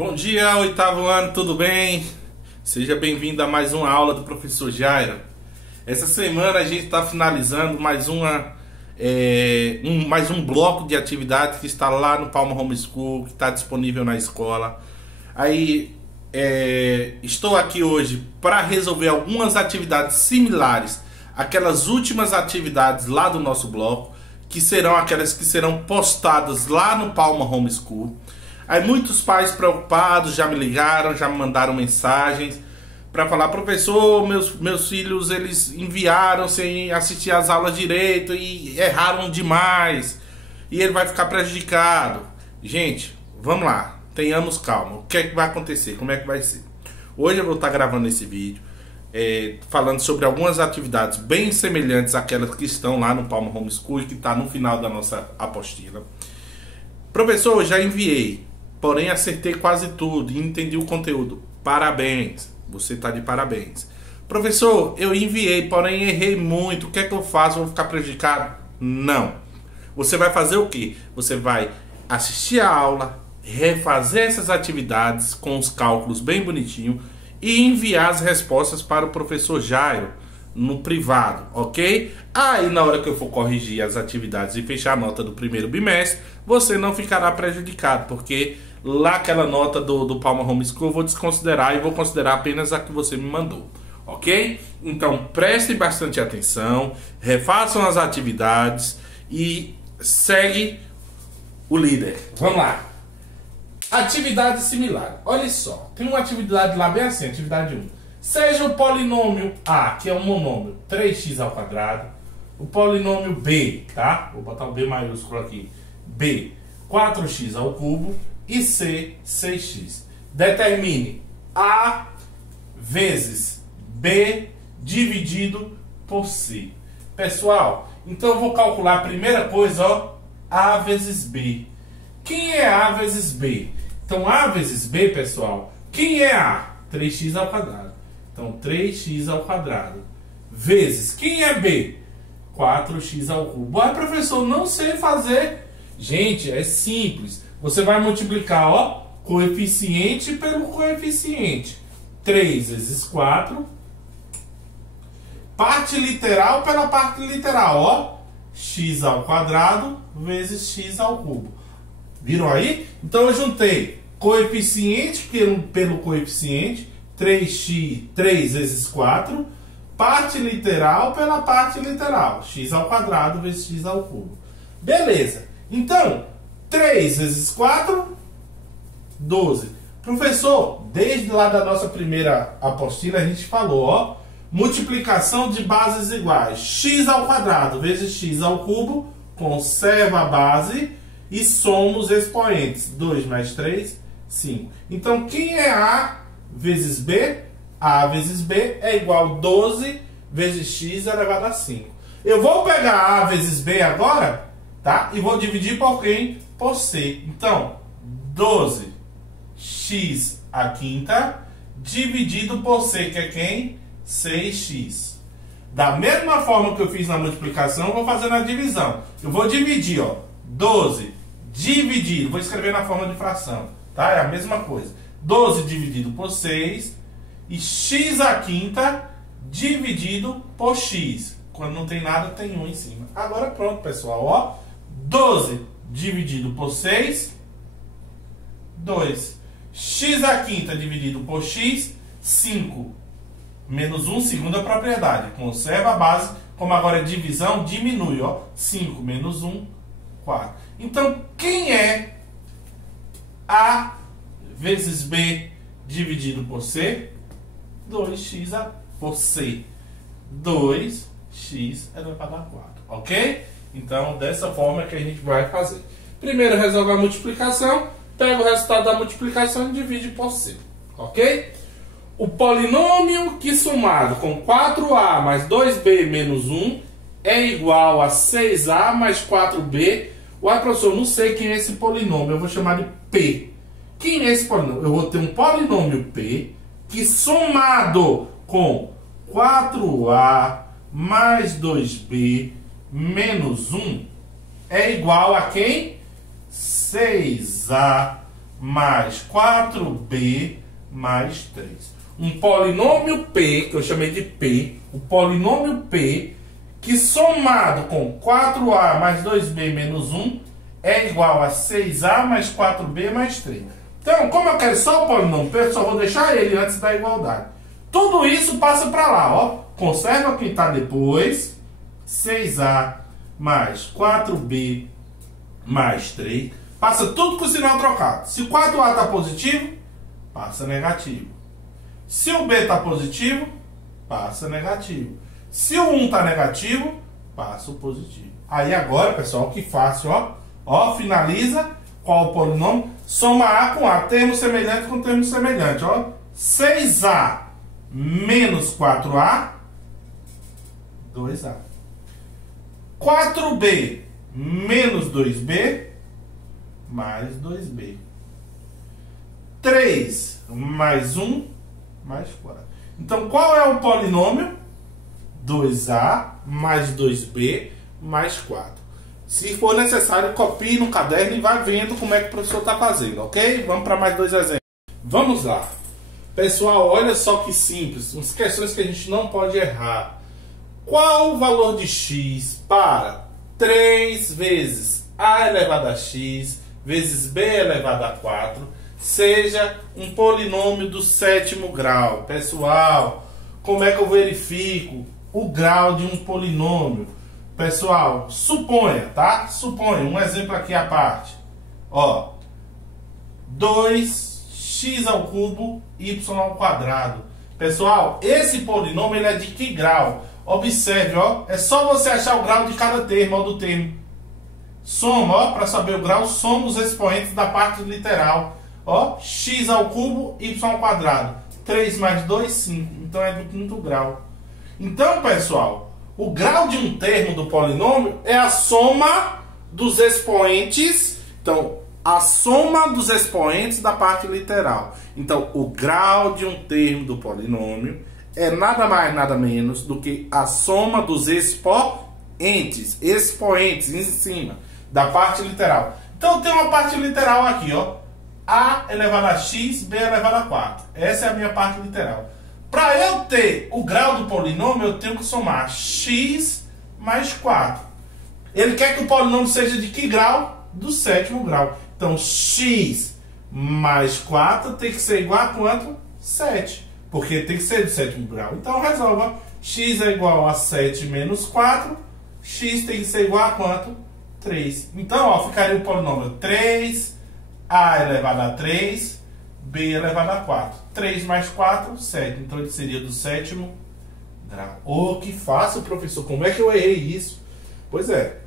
Bom dia, oitavo ano, tudo bem? Seja bem-vindo a mais uma aula do professor Jairo. Essa semana a gente está finalizando mais um bloco de atividade que está lá no Palma Homeschool, que está disponível na escola. Estou aqui hoje para resolver algumas atividades similares àquelas últimas atividades lá do nosso bloco, que serão aquelas que serão postadas lá no Palma Homeschool. Aí muitos pais preocupados já me ligaram, já me mandaram mensagens para falar: professor, meus filhos, eles enviaram sem assistir às aulas direito e erraram demais e ele vai ficar prejudicado. Gente, vamos lá, tenhamos calma. O que é que vai acontecer? Como é que vai ser? Hoje eu vou estar gravando esse vídeo falando sobre algumas atividades bem semelhantes àquelas que estão lá no Palma Homeschool, que está no final da nossa apostila. Professor, já enviei, porém acertei quase tudo e entendi o conteúdo. Parabéns, você está de parabéns. Professor, eu enviei, porém errei muito, o que é que eu faço? Vou ficar prejudicado? Não. Você vai fazer o quê? Você vai assistir a aula, refazer essas atividades com os cálculos bem bonitinho e enviar as respostas para o professor Jairo no privado, ok? Aí na hora que eu for corrigir as atividades e fechar a nota do primeiro bimestre, você não ficará prejudicado, porque lá aquela nota do Palma Homeschool eu vou desconsiderar e vou considerar apenas a que você me mandou, ok? Então prestem bastante atenção, refaçam as atividades e segue o líder. Vamos lá. Atividade similar. Olha só, tem uma atividade lá bem assim, atividade 1. Seja o polinômio A, que é um monômio, 3x ao quadrado, o polinômio B, tá? Vou botar o B maiúsculo aqui. B, 4x ao cubo e C, 6x. Determine A vezes B dividido por C. Pessoal, então eu vou calcular a primeira coisa, ó, A vezes B. Quem é A vezes B? Então A vezes B, pessoal, quem é A? 3x ao quadrado. Então 3x ao quadrado vezes, quem é B? 4x ao cubo. Ah, professor, não sei fazer. Gente, é simples. Você vai multiplicar, ó, coeficiente pelo coeficiente. 3 vezes 4. Parte literal pela parte literal, ó. X ao quadrado vezes x ao cubo. Viram aí? Então eu juntei coeficiente pelo coeficiente. 3 vezes 4. Parte literal pela parte literal. X ao quadrado vezes x ao cubo. Beleza. Então, 3 vezes 4, 12. Professor, desde lá da nossa primeira apostila a gente falou, ó, multiplicação de bases iguais. X ao quadrado vezes x ao cubo, conserva a base e soma os expoentes. 2 mais 3, 5. Então, quem é A vezes B? A vezes B é igual a 12 vezes x elevado a 5. Eu vou pegar A vezes B agora, tá? E vou dividir por quem? Por C. Então, 12x à quinta dividido por C, que é quem? 6x. Da mesma forma que eu fiz na multiplicação, eu vou fazer na divisão. Eu vou dividir, ó, 12 dividido, vou escrever na forma de fração, tá? É a mesma coisa. 12 dividido por 6 e x à quinta dividido por x. Quando não tem nada, tem 1 em cima. Agora pronto, pessoal, ó. 12 dividido por 6, 2. X à quinta dividido por x, 5. Menos 1, segunda propriedade. Conserva a base, como agora é divisão, diminui, ó. 5 menos 1, 4. Então, quem é A vezes B dividido por C? 2x por C. 2x elevado a 4. Ok? Então, dessa forma que a gente vai fazer. Primeiro, resolve a multiplicação. Pega o resultado da multiplicação e divide por C. Ok? O polinômio que somado com 4a mais 2b menos 1 é igual a 6a mais 4b. Uai, professor, eu não sei quem é esse polinômio. Eu vou chamar de P. Quem é esse polinômio? Eu vou ter um polinômio P que somado com 4a mais 2b menos 1 é igual a quem? 6a mais 4b mais 3. Um polinômio P, que eu chamei de P, o polinômio P, que somado com 4a mais 2b menos 1 é igual a 6a mais 4b mais 3. Então, como eu quero só o polinômio P, eu só vou deixar ele antes da igualdade. Tudo isso passa para lá, ó. Conserva o que está depois. 6a mais 4b mais 3. Passa tudo com o sinal trocado. Se o 4a está positivo, passa negativo. Se o b está positivo, passa negativo. Se o 1 está negativo, passa o positivo. Aí agora, pessoal, que fácil, ó. Ó, finaliza. Qual o polinômio? Soma a com a. Termo semelhante com termo semelhante, ó. 6a menos 4a, 2a. 4b menos 2b, mais 2b. 3 mais 1, mais 4. Então, qual é o polinômio? 2a mais 2b mais 4. Se for necessário, copie no caderno e vá vendo como é que o professor está fazendo, ok? Vamos para mais dois exemplos. Vamos lá. Pessoal, olha só que simples. Umas questões que a gente não pode errar. Qual o valor de x para 3 vezes a elevado a x vezes b elevado a 4 seja um polinômio do sétimo grau? Pessoal, como é que eu verifico o grau de um polinômio? Pessoal, suponha, tá? Suponha, um exemplo aqui à parte. Ó, 2x ao cubo, y ao quadrado. Pessoal, esse polinômio ele é de que grau? Observe, ó, é só você achar o grau de cada termo, ó, do termo. Soma, ó, para saber o grau, soma os expoentes da parte literal. Ó, x ao cubo, y ao quadrado. 3 mais 2, 5. Então é do quinto grau. Então, pessoal, o grau de um termo do polinômio é a soma dos expoentes. Então, a soma dos expoentes da parte literal. Então, o grau de um termo do polinômio é nada mais, nada menos do que a soma dos expoentes. Expoentes em cima da parte literal. Então, tem uma parte literal aqui, ó. A elevado a x, b elevado a 4. Essa é a minha parte literal. Para eu ter o grau do polinômio, eu tenho que somar x mais 4. Ele quer que o polinômio seja de que grau? Do sétimo grau. Então, x mais 4 tem que ser igual a quanto? 7. Porque tem que ser do sétimo grau. Então, resolva. X é igual a 7 menos 4. X tem que ser igual a quanto? 3. Então, ó, ficaria o polinômio 3a elevado a 3, b elevado a 4. 3 mais 4, 7. Então, ele seria do sétimo grau. Oh, que fácil, professor. Como é que eu errei isso? Pois é.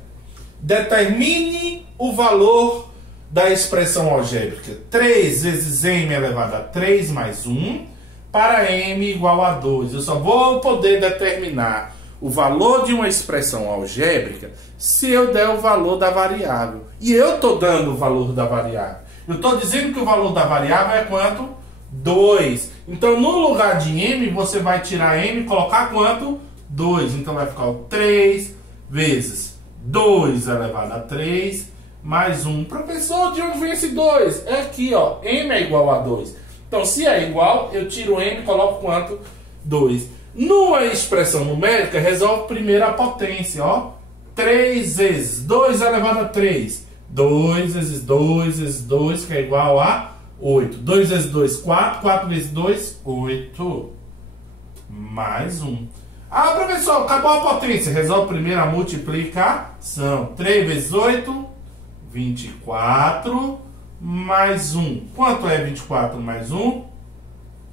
Determine o valor da expressão algébrica 3 vezes m elevado a 3 mais 1 para m igual a 2. Eu só vou poder determinar o valor de uma expressão algébrica se eu der o valor da variável. E eu estou dando o valor da variável. Eu estou dizendo que o valor da variável é quanto? 2. Então, no lugar de m, você vai tirar m e colocar quanto? 2. Então, vai ficar o 3 vezes 2 elevado a 3 mais 1. Professor, de onde vem esse 2? É aqui, ó. M é igual a 2. Então, se é igual, eu tiro m e coloco quanto? 2. Numa expressão numérica, resolve primeiro a potência, ó. 3 vezes 2 elevado a 3. 2 vezes 2 vezes 2, que é igual a 8. 2 vezes 2, 4. 4 vezes 2, 8. Mais 1. Ah, professor, acabou a potência. Resolve primeiro a multiplicação. 3 vezes 8, 24. Mais 1. Quanto é 24 mais 1?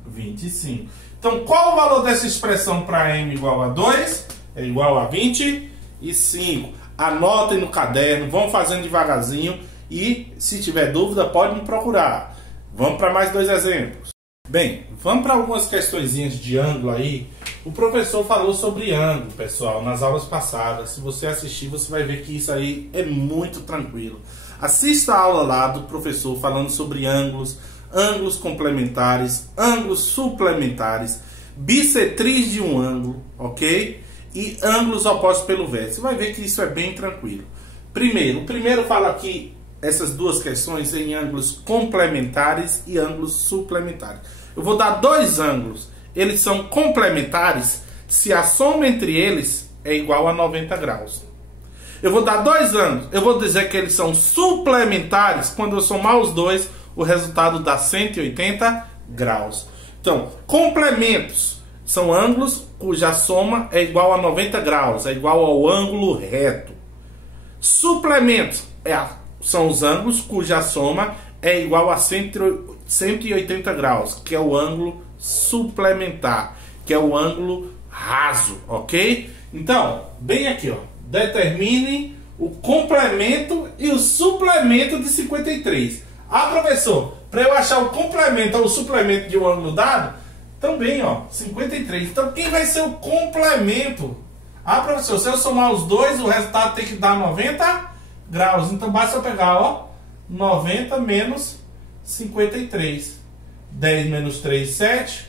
25. Então, qual o valor dessa expressão para m igual a 2? É igual a 25. Anotem no caderno, vão fazendo devagarzinho e, se tiver dúvida, pode me procurar. Vamos para mais dois exemplos. Bem, vamos para algumas questõezinhas de ângulo aí. O professor falou sobre ângulo, pessoal, nas aulas passadas. Se você assistir, você vai ver que isso aí é muito tranquilo. Assista a aula lá do professor falando sobre ângulos, ângulos complementares, ângulos suplementares, bissetriz de um ângulo, ok? E ângulos opostos pelo vértice. Você vai ver que isso é bem tranquilo. O primeiro fala que essas duas questões em ângulos complementares e ângulos suplementares. Eu vou dar dois ângulos, eles são complementares se a soma entre eles é igual a 90 graus. Eu vou dar dois ângulos, eu vou dizer que eles são suplementares quando eu somar os dois, o resultado dá 180 graus. Então, complementos são ângulos cuja soma é igual a 90 graus, é igual ao ângulo reto. Suplementos são os ângulos cuja soma é igual a 180 graus, que é o ângulo suplementar, que é o ângulo raso, ok? Então, bem aqui, ó, determine o complemento e o suplemento de 53. Ah, professor, para eu achar o complemento ou o suplemento de um ângulo dado, também, ó, 53. Então, quem vai ser o complemento? Ah, professor, se eu somar os dois, o resultado tem que dar 90 graus. Então, basta eu pegar, ó, 90 menos 53. 10 menos 3, 7.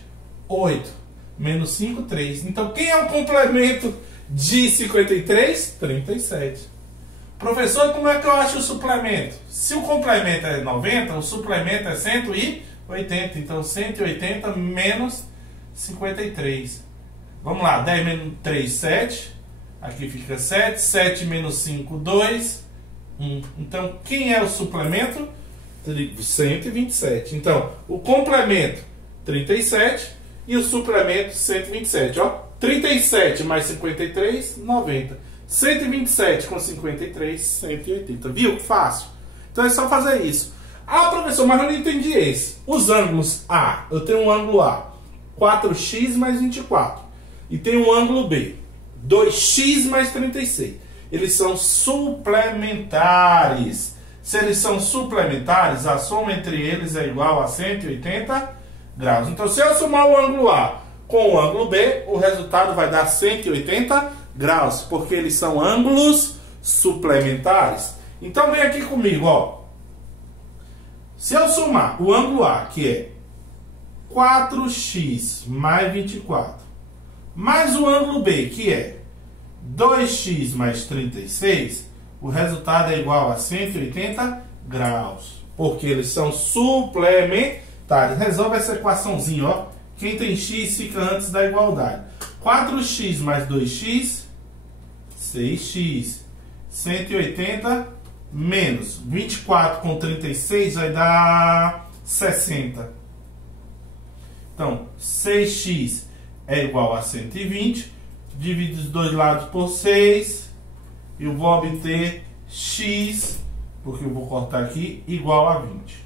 8. Menos 5, 3. Então, quem é o complemento de 53? 37. Professor, como é que eu acho o suplemento? Se o complemento é 90, o suplemento é 180. Então, 180 menos 53. Vamos lá, 10 menos 3, 7. Aqui fica 7. 7 menos 5, 2. 1. Então, quem é o suplemento? 127. Então, o complemento, 37. E o suplemento, 127. Ó, 37 mais 53, 90. 127 com 53, 180. Viu? Fácil. Então é só fazer isso. Ah, professor, mas eu não entendi esse. Os ângulos A. Eu tenho um ângulo A, 4x mais 24. E tenho um ângulo B, 2x mais 36. Eles são suplementares. Se eles são suplementares, a soma entre eles é igual a 180 graus. Então, se eu somar o ângulo A com o ângulo B, o resultado vai dar 180 graus, porque eles são ângulos suplementares. Então, vem aqui comigo, ó. Se eu somar o ângulo A, que é 4x mais 24, mais o ângulo B, que é 2x mais 36, o resultado é igual a 180 graus, porque eles são suplementares. Resolve essa equaçãozinha, ó. Quem tem x fica antes da igualdade. 4x mais 2x, 6x. 180 menos 24 com 36 vai dar 60. Então, 6x é igual a 120. Divide os dois lados por 6. Eu vou obter x, porque eu vou cortar aqui, igual a 20.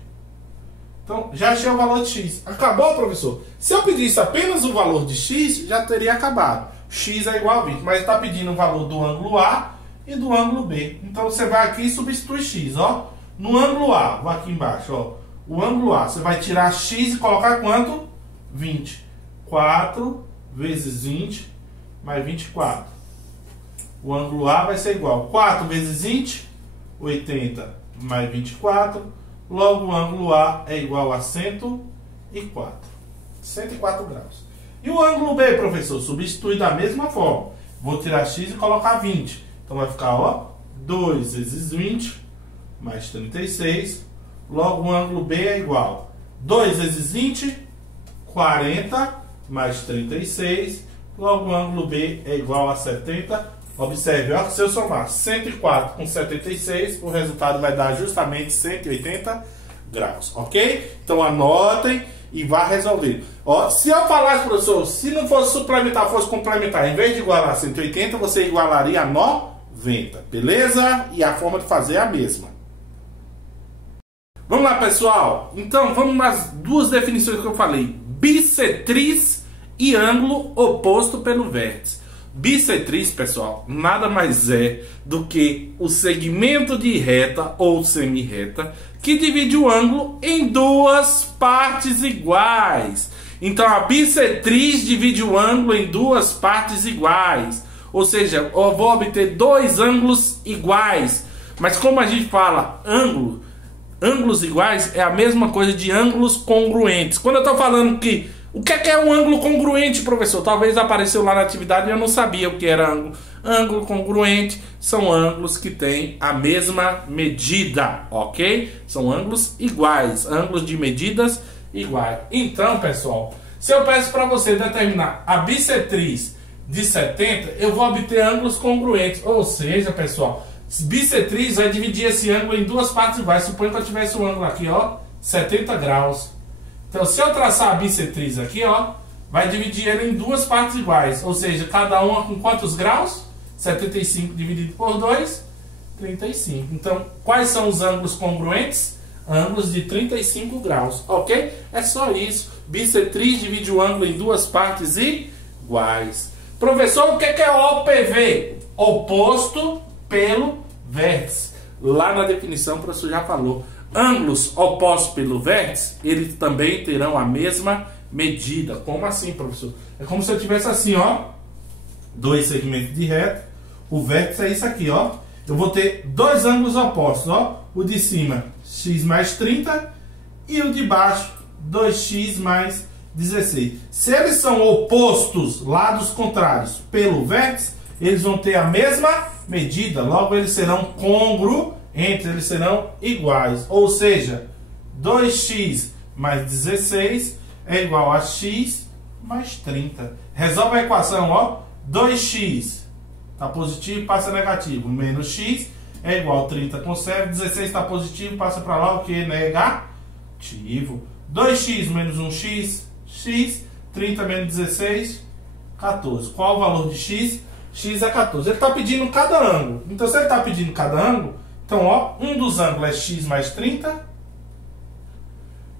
Então, já achei o valor de x. Acabou, professor? Se eu pedisse apenas o valor de x, já teria acabado. X é igual a 20, mas está pedindo o valor do ângulo A e do ângulo B. Então, você vai aqui e substitui x, ó. No ângulo A, vou aqui embaixo, ó. O ângulo A, você vai tirar x e colocar quanto? 20. 4 vezes 20 mais 24. O ângulo A vai ser igual. 4 vezes 20, 80 mais 24. Logo, o ângulo A é igual a 104. 104 graus. E o ângulo B, professor? Substitui da mesma forma. Vou tirar x e colocar 20. Então, vai ficar, ó, 2 vezes 20 mais 36. Logo, o ângulo B é igual. 2 vezes 20, 40 mais 36. Logo, o ângulo B é igual a 70. Observe, ó, se eu somar 104 com 76, o resultado vai dar justamente 180 graus, ok? Então anotem e vá resolver. Ó, se eu falasse, professor, se não fosse suplementar, fosse complementar, em vez de igualar a 180, você igualaria a 90, beleza? E a forma de fazer é a mesma. Vamos lá, pessoal. Então, vamos nas duas definições que eu falei. Bissetriz e ângulo oposto pelo vértice. Bissetriz, pessoal, nada mais é do que o segmento de reta ou semirreta que divide o ângulo em duas partes iguais. Então, a bissetriz divide o ângulo em duas partes iguais. Ou seja, eu vou obter dois ângulos iguais. Mas como a gente fala ângulos iguais é a mesma coisa de ângulos congruentes. Quando eu estou falando que O que é um ângulo congruente, professor? Talvez apareceu lá na atividade e eu não sabia o que era ângulo. Ângulo congruente são ângulos que têm a mesma medida, ok? São ângulos iguais, ângulos de medidas iguais. Então, pessoal, se eu peço para você determinar a bissetriz de 70, eu vou obter ângulos congruentes. Ou seja, pessoal, bissetriz vai dividir esse ângulo em duas partes iguais. Suponho que eu tivesse um ângulo aqui, ó, 70 graus. Então, se eu traçar a bissetriz aqui, ó, vai dividir ele em duas partes iguais. Ou seja, cada uma com quantos graus? 75 dividido por 2, 35. Então, quais são os ângulos congruentes? Ângulos de 35 graus, ok? É só isso. Bissetriz divide o ângulo em duas partes iguais. Professor, o que é OPV? Oposto pelo vértice. Lá na definição o professor já falou. Ângulos opostos pelo vértice, eles também terão a mesma medida. Como assim, professor? É como se eu tivesse assim, ó, dois segmentos de reto. O vértice é isso aqui, ó. Eu vou ter dois ângulos opostos, ó. O de cima, x mais 30, e o de baixo, 2x mais 16. Se eles são opostos, lados contrários, pelo vértice, eles vão ter a mesma medida. Logo, eles serão congruentes, eles serão iguais. Ou seja, 2x mais 16 é igual a x mais 30. Resolve a equação, ó. 2x está positivo, passa negativo. Menos x é igual a 30, conserva. 16 está positivo, passa para lá o que? Negativo. 2x menos 1x, x. 30 menos 16, 14. Qual o valor de x? X é 14. Ele está pedindo cada ângulo. Então, se ele está pedindo cada ângulo, então, ó, um dos ângulos é x mais 30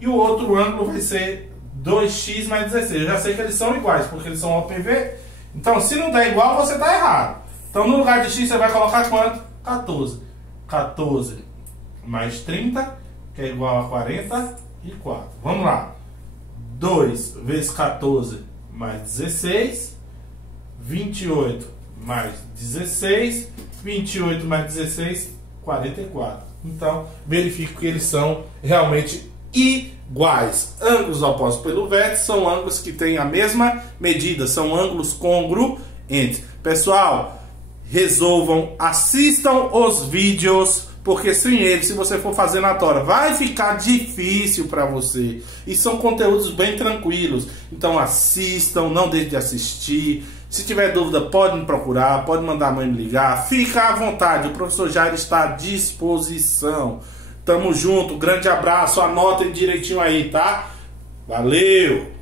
e o outro ângulo vai ser 2x mais 16. Eu já sei que eles são iguais, porque eles são OPV. Então, se não der igual, você está errado. Então, no lugar de x, você vai colocar quanto? 14. 14 mais 30, que é igual a 44. Vamos lá. 2 vezes 14 mais 16. 28 mais 16. 28 mais 16, 44. Então, verifico que eles são realmente iguais. Ângulos opostos pelo vértice são ângulos que têm a mesma medida, são ângulos congruentes. Pessoal, resolvam, assistam os vídeos, porque sem eles, se você for fazer na tora, vai ficar difícil para você. E são conteúdos bem tranquilos. Então assistam, não deixe de assistir. Se tiver dúvida, pode me procurar, pode mandar a mãe me ligar. Fica à vontade, o professor Jair está à disposição. Tamo junto, grande abraço, anotem direitinho aí, tá? Valeu!